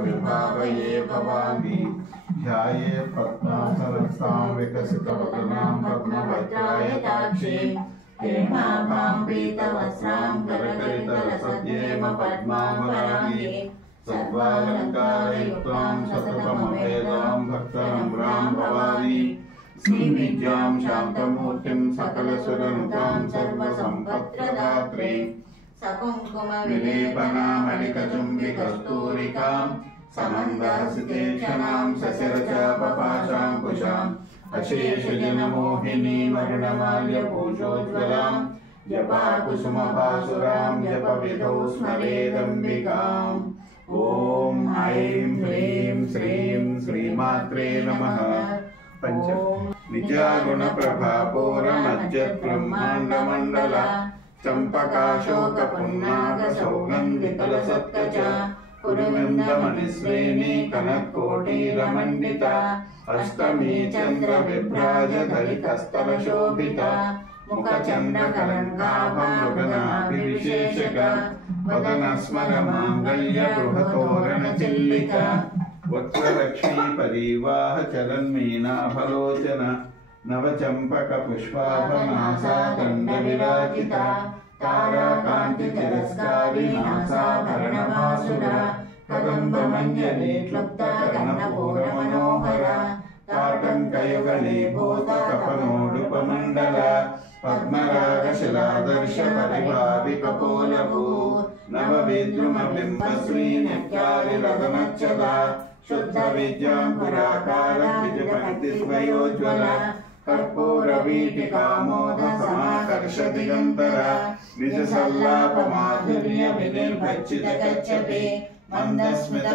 विभावये भवामि। ध्याये पद्मासनस्थां विकसितवदनां पद्मभद्रायताक्षीं हेमाभां पीतवस्त्रां करकलितलसद्येम पद्मावरागे सर्वालङ्कारयुक्तां सततमवेदां भक्तनम्रां भवानी। श्रीविद्यां शान्तमूर्तिं सकलसुरनुतां सर्वसम्पत्प्रदात्रीं सकुङ्कुमविलेपनामलिकचुम्बिकस्तूरिकां समन्दहसितेक्षणां सशिरचापपाशाङ्कुशाम् अशेषजनमोहिनीं अरुणमाल्यभूषोज्ज्वलां जपाकुसुमभासुरां जपविधौ स्मरेदम्बिकाम्। ॐ ऐं ह्रीं श्रीं श्रीमात्रे नमः। पंच निजागुणप्रभापूरमज्जद्ब्रह्माण्डमण्डल चम्पकाशोकपुन्नागसौगन्धिकलसत्कचा पुरविन्दमणिश्रेणी कनककोटीरमण्डिता अष्टमी चन्द्रविभ्राजदलितस्थलशोभिता मुखचन्द्रकलङ्काभमृगनाभिविशेषका वदनस्मरमाङ्गल्यगृहतोरणचिल्लिका वक्त्रलक्ष्मी परिवाह चरन्मीनाभलोचन नवचम्पकपुष्पाभनासा दण्डविराजिता ताराकान्तितिरस्कारी नासाभरणभासुरा कदम्बमञ्जरी क्लुप्ता कर्णपूरमनोहरा ताटङ्कयुगलीभूतकपनोडुपमण्डल पद्मरागशिलादर्श परिभाविकपोलभू नवविद्रुमबिम्बश्रीनित्यादिरतनच्छदा शुद्धविद्याङ्कुराकारद्विजपङ्क्तिस्वयोज्ज्वल कर्पूरवीटिकामोदसमाकर्ष दिगन्तर निजसल्लापमाधुर्यविनिर्भर्जितकच्छपे मन्दस्मित